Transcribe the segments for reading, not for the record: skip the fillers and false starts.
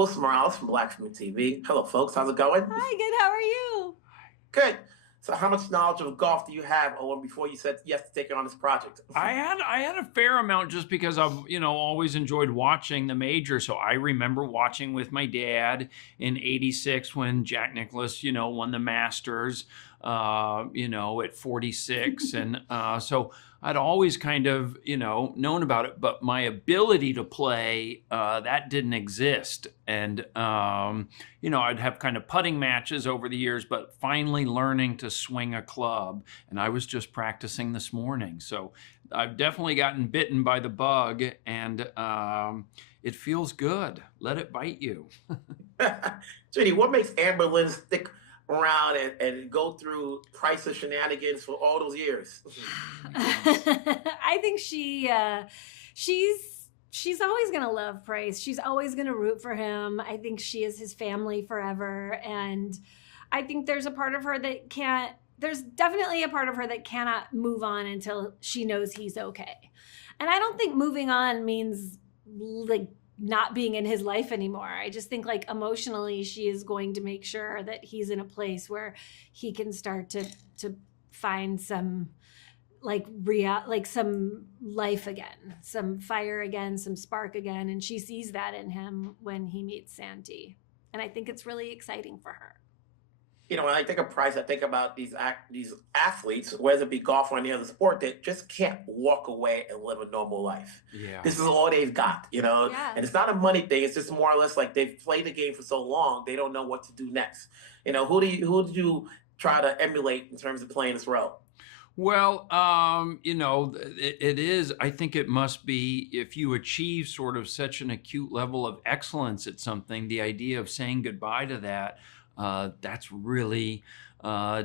Wilson Morales from Black Film TV. Hello, folks. How's it going? Hi, good. How are you? Good. So how much knowledge of golf do you have, Owen, before you said yes to take on this project? I had a fair amount just because I've, always enjoyed watching the major. So I remember watching with my dad in '86 when Jack Nicklaus, won the Masters, at 46. And so I'd always kind of, known about it, but my ability to play, that didn't exist. And, I'd have kind of putting matches over the years, but finally learning to swing a club. And I was just practicing this morning. So I've definitely gotten bitten by the bug, and it feels good. Let it bite you. Judy, what makes Amber Lynn stick around and go through Pryce's shenanigans for all those years? I think she's always going to love Pryce. She's always going to root for him. I think she is his family forever. And I think there's a part of her that there's definitely a part of her that cannot move on until she knows he's okay. And I don't think moving on means like not being in his life anymore. I just think like emotionally, she is going to make sure that he's in a place where he can start to find some some life again, some fire again, some spark again. And she sees that in him when he meets Santi. And I think it's really exciting for her. When I think of Pryce, I think about these athletes, whether it be golf or any other sport, that just can't walk away and live a normal life. Yeah. This is all they've got, Yeah. And it's not a money thing. It's just more or less like they've played the game for so long, they don't know what to do next. Who did you try to emulate in terms of playing this role? Well, it is, I think it must be, if you achieve sort of such an acute level of excellence at something, the idea of saying goodbye to that, that's really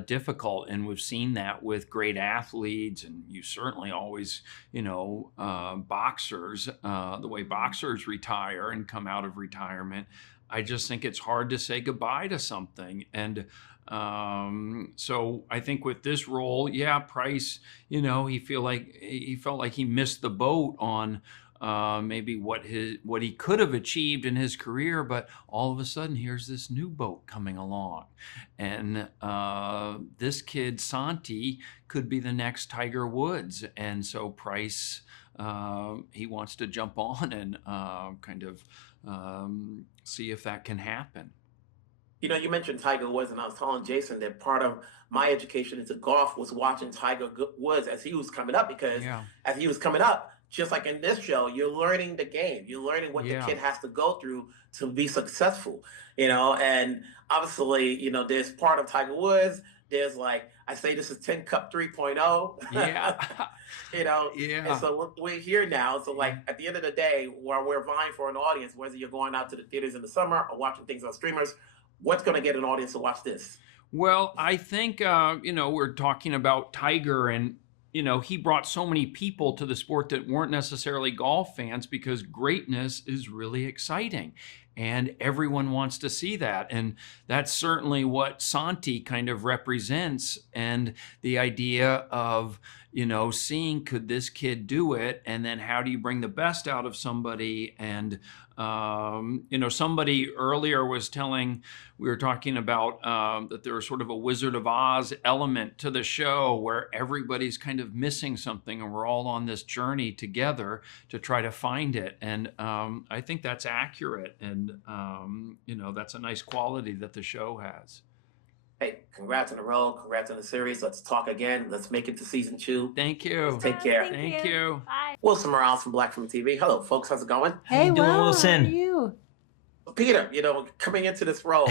difficult. And we've seen that with great athletes, and you certainly always, boxers, the way boxers retire and come out of retirement. I just think it's hard to say goodbye to something. And so I think with this role, Pryce, he felt like he missed the boat on maybe what he could have achieved in his career, but all of a sudden here's this new boat coming along, and this kid Santi could be the next Tiger Woods, and so Pryce he wants to jump on and kind of see if that can happen. You mentioned Tiger Woods, and I was telling Jason that part of my education into golf was watching Tiger Woods as he was coming up, because as he was coming up, just like in this show, you're learning the game. You're learning what the kid has to go through to be successful, and obviously, there's part of Tiger Woods. There's I say this is 10 Cup 3.0. Yeah. And so we're here now. So at the end of the day, while we're vying for an audience, whether you're going out to the theaters in the summer or watching things on streamers, what's going to get an audience to watch this? Well, I think, we're talking about Tiger, and, he brought so many people to the sport that weren't necessarily golf fans, because greatness is really exciting and everyone wants to see that. And that's certainly what Santi kind of represents. And the idea of, seeing, could this kid do it? And then how do you bring the best out of somebody? And, somebody earlier was we were talking about that there was sort of a Wizard of Oz element to the show where everybody's kind of missing something, and we're all on this journey together to try to find it. And I think that's accurate. And, that's a nice quality that the show has. Hey, congrats on the role. Congrats on the series. Let's talk again. Let's make it to season 2. Thank you. Take care. Thank you. Bye. Wilson Morales from Black Film TV. Hello, folks. How's it going? Hey, Wilson? How are you? Peter, coming into this role,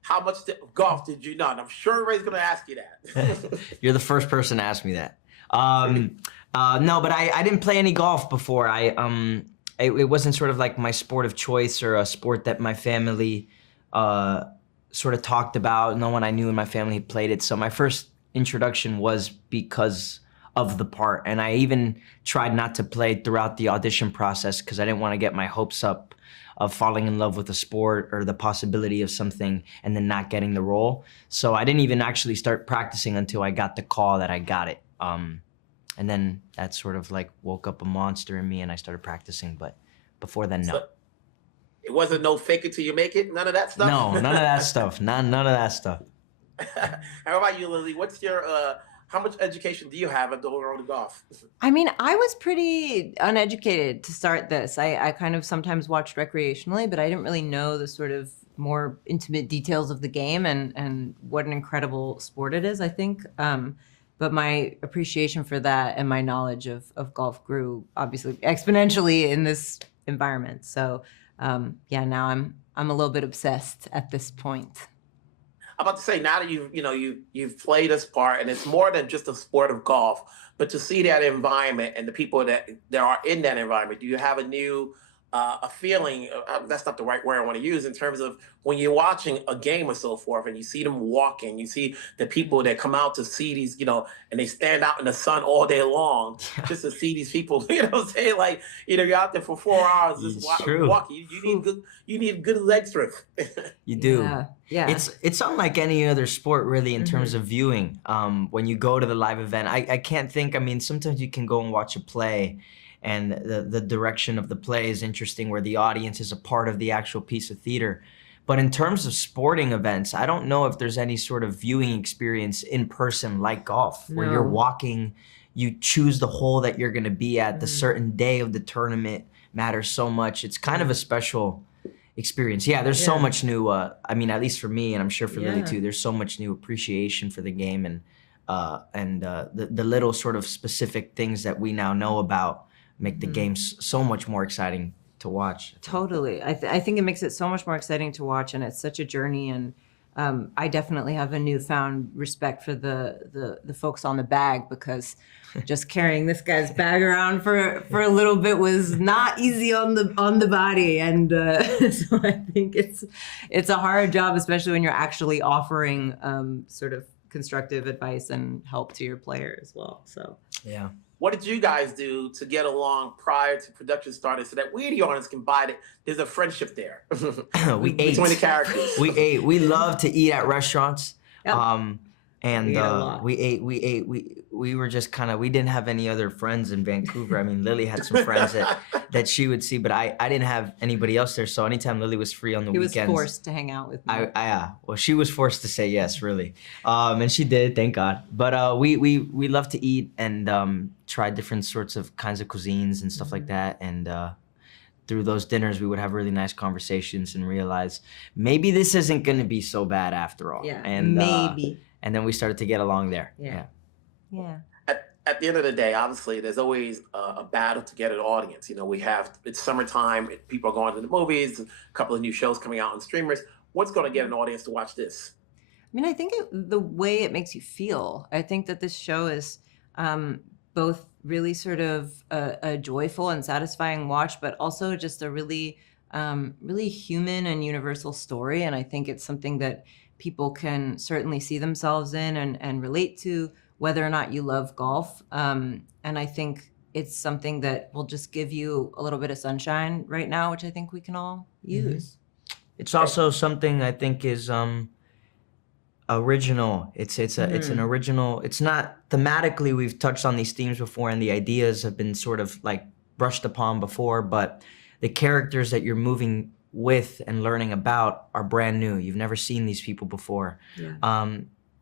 how much golf did you know? And I'm sure everybody's going to ask you that. You're the first person to ask me that. No, but I didn't play any golf before. It wasn't sort of like my sport of choice or a sport that my family sort of talked about. No one I knew in my family played it. So my first introduction was because of the part. And I even tried not to play throughout the audition process because I didn't want to get my hopes up of falling in love with a sport or the possibility of something and then not getting the role. So I didn't even actually start practicing until I got the call that I got it. And then that sort of woke up a monster in me and I started practicing. But before then, no. It wasn't no fake it till you make it. None of that stuff. No, none of that stuff. None of that stuff. How about you, Lilli? What's your how much education do you have at the world of golf? I mean, I was pretty uneducated to start this. I kind of sometimes watched recreationally, but I didn't really know the sort of more intimate details of the game and what an incredible sport it is, I think. But my appreciation for that and my knowledge of golf grew obviously exponentially in this environment. So yeah, now I'm a little bit obsessed at this point. I'm about to say, now that you've played this part, and it's more than just a sport of golf, but to see that environment and the people that are in that environment, do you have a new a feeling? That's not the right word I want to use, in terms of when you're watching a game or so forth, and you see them walking, you see the people that come out to see these, and they stand out in the sun all day long just to see these people. You know what I'm saying? Like, you're out there for 4 hours just walking. You need good leg strength. You do. Yeah. It's unlike any other sport, really, in terms of viewing. When you go to the live event, I can't think. I mean, sometimes you can go and watch a play, and the direction of the play is interesting, where the audience is a part of the actual piece of theater. But in terms of sporting events, I don't know if there's any sort of viewing experience in person like golf, where you're walking, you choose the hole that you're going to be at, the certain day of the tournament matters so much. It's kind of a special experience. Yeah, there's so much new, I mean, at least for me, and I'm sure for Lilli too, there's so much new appreciation for the game, and the little sort of specific things that we now know about make the game so much more exciting to watch. Totally. I think it makes it so much more exciting to watch, and it's such a journey. And I definitely have a newfound respect for the folks on the bag, because just carrying this guy's bag around for a little bit was not easy on the body. And so I think it's a hard job, especially when you're actually offering sort of constructive advice and help to your player as well. So yeah. What did you guys do to get along prior to production starting, so that we, the audience, can buy it? There's a friendship there. We ate. Between the characters. We ate. We love to eat at restaurants. Yep. And we ate. We were just kind of, we didn't have any other friends in Vancouver. I mean, Lilli had some friends that she would see, but I didn't have anybody else there. So anytime Lilli was free on the weekends, he was forced to hang out with me. Well, she was forced to say yes, really, and she did, thank God. But we love to eat and try different sorts of kinds of cuisines and stuff like that. And through those dinners, we would have really nice conversations and realize maybe this isn't going to be so bad after all. Yeah, and maybe. And then we started to get along there. Yeah. At the end of the day, obviously, there's always a battle to get an audience. It's summertime, people are going to the movies, a couple of new shows coming out on streamers. What's going to get an audience to watch this? I mean, I think the way it makes you feel. I think that this show is both really sort of a joyful and satisfying watch, but also just a really, really human and universal story. And I think it's something that people can certainly see themselves in and relate to, whether or not you love golf. And I think it's something that will just give you a little bit of sunshine right now, which I think we can all use. It's also something I think is original. It's an original. It's not thematically, we've touched on these themes before, and the ideas have been sort of like brushed upon before, but the characters that you're moving with and learning about are brand new. You've never seen these people before.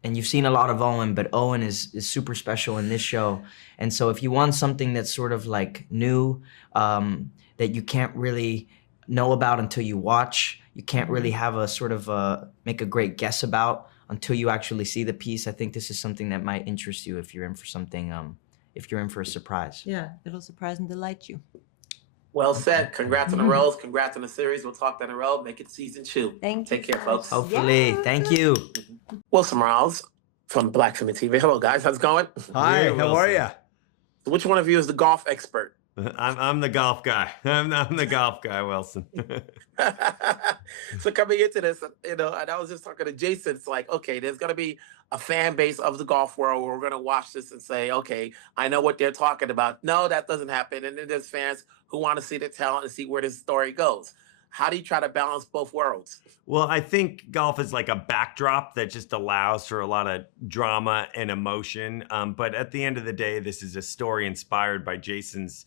And you've seen a lot of Owen, but Owen is super special in this show. And so if you want something that's sort of like new, that you can't really know about until you watch, you can't really have a sort of make a great guess about until you actually see the piece, I think this is something that might interest you if you're in for something, if you're in for a surprise. Yeah, it'll surprise and delight you. Well said. Congrats on the roles. Congrats on the series. We'll talk down the road. Make it season 2. Thank you. Take care, folks. Hopefully. Yeah. Thank you. Wilson Morales from Black Film and TV. Hello, guys. How's it going? Hi. How are you? Which one of you is the golf expert? I'm the golf guy. I'm the golf guy, Wilson. So coming into this, and I was just talking to Jason. It's like, okay, there's going to be a fan base of the golf world where we're going to watch this and say, okay, I know what they're talking about. No, that doesn't happen. And then there's fans who want to see the talent and see where this story goes. How do you try to balance both worlds? Well, I think golf is like a backdrop that just allows for a lot of drama and emotion. But at the end of the day, this is a story inspired by Jason's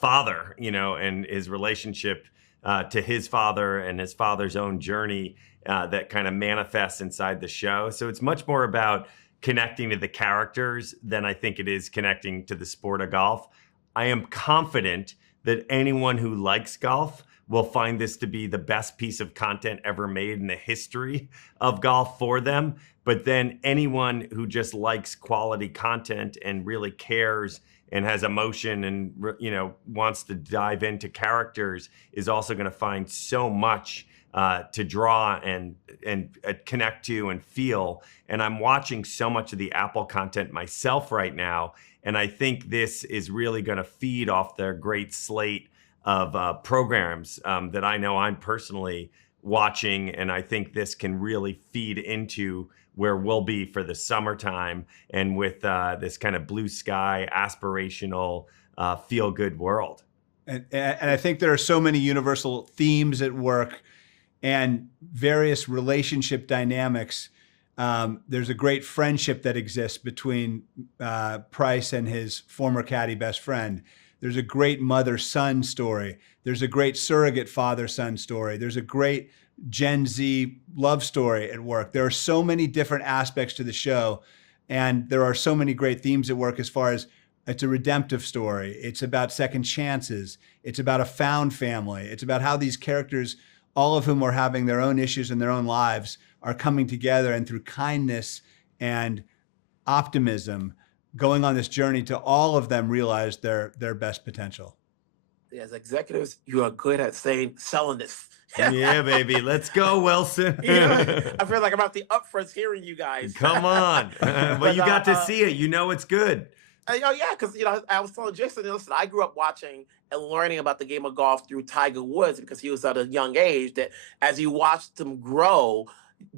father, and his relationship to his father and his father's own journey that kind of manifests inside the show. So it's much more about connecting to the characters than I think it is connecting to the sport of golf. I am confident that anyone who likes golf will find this to be the best piece of content ever made in the history of golf for them. But then anyone who just likes quality content and really cares and has emotion and, you know, wants to dive into characters is also going to find so much to draw and connect to and feel. And I'm watching so much of the Apple content myself right now. And I think this is really going to feed off their great slate of programs that I know I'm personally watching. And I think this can really feed into where we'll be for the summertime and with this kind of blue sky, aspirational, feel-good world. And I think there are so many universal themes at work and various relationship dynamics. There's a great friendship that exists between Pryce and his former caddy best friend. There's a great mother-son story. There's a great surrogate father-son story. There's a great Gen Z love story at work. There are so many different aspects to the show, and there are so many great themes at work as far as it's a redemptive story. It's about second chances. It's about a found family. It's about how these characters, all of whom are having their own issues in their own lives, are coming together and through kindness and optimism, going on this journey to all of them realize their best potential. As executives, you are good at selling this. Yeah, baby. Let's go, Wilson. Yeah, I feel like I'm about the upfronts hearing you guys. Come on. Well, you got to see it. You know it's good. Oh, yeah, because, you know, I was telling Jason, listen, I grew up watching and learning about the game of golf through Tiger Woods because he was at a young age that as you watched him grow,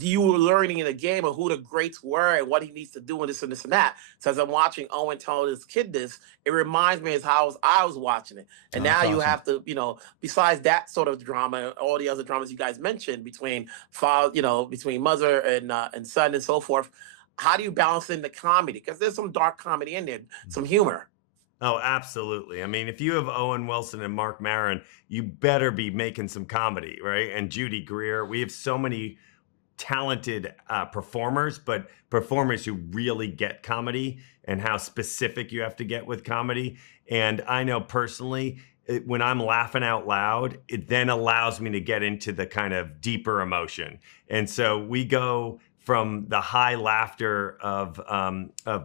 you were learning in the game of who the greats were and what he needs to do and this and this and that. So as I'm watching Owen tell his kid this, it reminds me of how I was watching it. And now you have to, you know, besides that sort of drama, all the other dramas you guys mentioned between father, you know, between mother and son and so forth, how do you balance in the comedy? Because there's some dark comedy in there, some humor. Oh, absolutely. I mean, if you have Owen Wilson and Marc Maron, you better be making some comedy, right? And Judy Greer. We have so many talented performers, but performers who really get comedy and how specific you have to get with comedy. And I know personally, when I'm laughing out loud, it then allows me to get into the kind of deeper emotion. And so we go from the high laughter of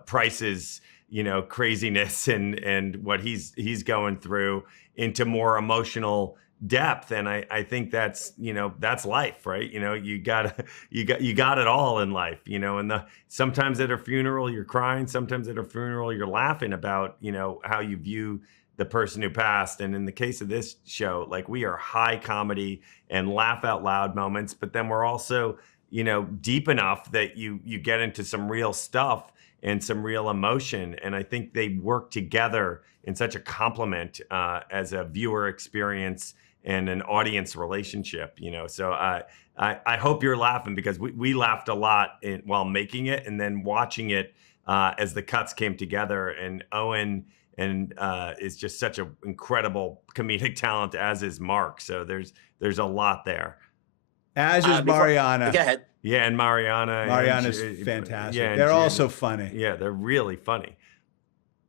Pryce's, you know, craziness and what he's going through into more emotional depth. And I think that's, you know, that's life, right? You know, you got it all in life, you know, and sometimes at a funeral you're crying, sometimes at a funeral you're laughing about, you know, how you view the person who passed. And in the case of this show, like, we are high comedy and laugh out loud moments, but then we're also, you know, deep enough that you get into some real stuff and some real emotion. And I think they work together in such a complement as a viewer experience and an audience relationship, you know. So I hope you're laughing, because we laughed a lot while making it, and then watching it as the cuts came together. And Owen is just such an incredible comedic talent, as is Marc. So there's a lot there. As is Mariana. Go ahead. Yeah, and Mariana. Mariana's fantastic. Yeah, they're also funny. Yeah, they're really funny.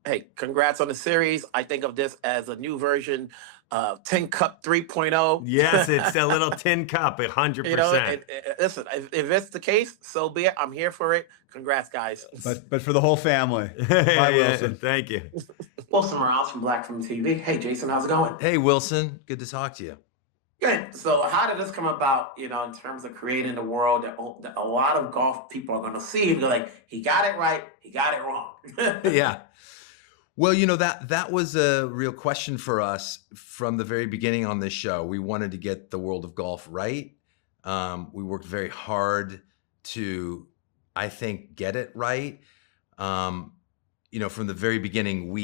Hey, congrats on the series. I think of this as a new version of Tin Cup 3.0. Yes, it's a little tin cup, 100%. You know, listen, if it's the case, so be it. I'm here for it. Congrats, guys. But for the whole family. Bye, Wilson. Thank you. Wilson Morales from Black Film TV. Hey, Jason, how's it going? Hey, Wilson. Good to talk to you. Good. So how did this come about, you know, in terms of creating the world that a lot of golf people are going to see? They're like, he got it right, he got it wrong. Yeah. Well, you know, that was a real question for us from the very beginning on this show. We wanted to get the world of golf right. We worked very hard to, I think, get it right. You know, from the very beginning,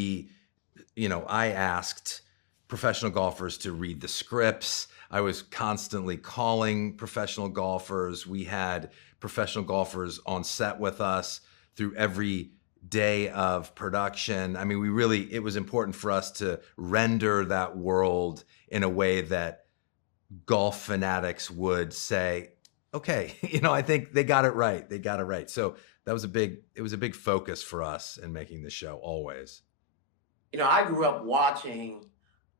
I asked professional golfers to read the scripts. I was constantly calling professional golfers. We had professional golfers on set with us through every day of production. I mean, it was important for us to render that world in a way that golf fanatics would say, okay, I think they got it right. They got it right. So it was a big focus for us in making the show always. I grew up watching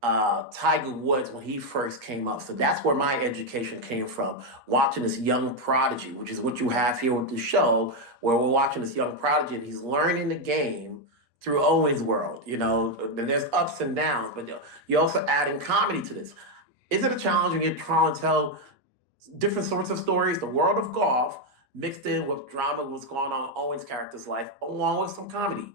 Tiger Woods when he first came up. So that's where my education came from, watching this young prodigy, which is what you have here with the show, where we're watching this young prodigy and he's learning the game through Owen's world. And there's ups and downs, but you're also adding comedy to this. Is it a challenge when you're trying to tell different sorts of stories, the world of golf, mixed in with drama, what's going on in Owen's character's life, along with some comedy?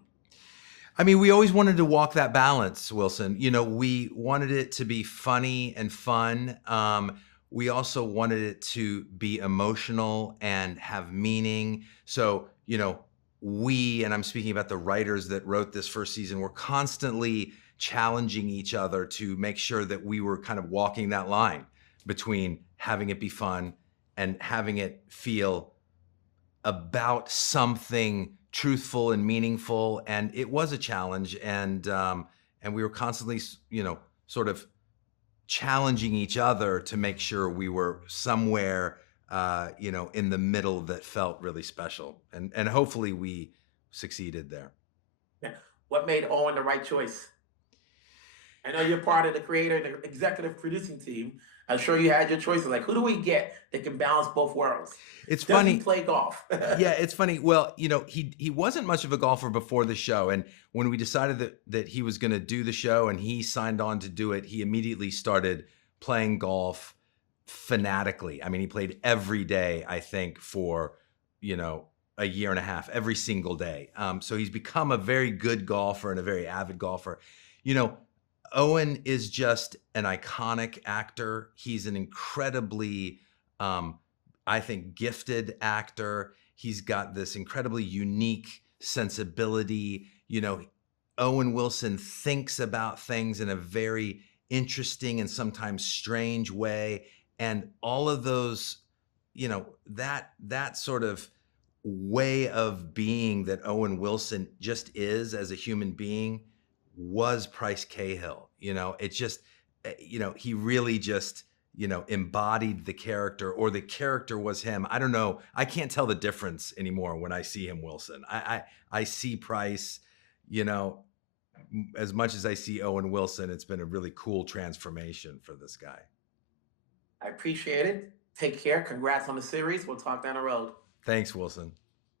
I mean, we always wanted to walk that balance, Wilson. We wanted it to be funny and fun. We also wanted it to be emotional and have meaning. So, and I'm speaking about the writers that wrote this first season, were constantly challenging each other to make sure that we were kind of walking that line between having it be fun and having it feel about something truthful and meaningful. And it was a challenge, and we were constantly sort of challenging each other to make sure we were somewhere in the middle that felt really special, and hopefully we succeeded there. Yeah. What made Owen the right choice? I know you're part of the creator and the executive producing team. I'm sure you had your choices. Like, who do we get that can balance both worlds? It's Does funny. he play golf? Yeah, it's funny. Well, he wasn't much of a golfer before the show, and when we decided that he was going to do the show and he signed on to do it, he immediately started playing golf fanatically. I mean, he played every day, I think, for a year and a half, every single day. So he's become a very good golfer and a very avid golfer. Owen is just an iconic actor. He's an incredibly, I think, gifted actor. He's got this incredibly unique sensibility. Owen Wilson thinks about things in a very interesting and sometimes strange way. And all of those, that sort of way of being that Owen Wilson just is as a human being was Pryce Cahill. It's just, he really just, embodied the character, or the character was him. I don't know. I can't tell the difference anymore when I see him Wilson. I see Pryce, as much as I see Owen Wilson. It's been a really cool transformation for this guy. I appreciate it. Take care. Congrats on the series. We'll talk down the road. Thanks, Wilson.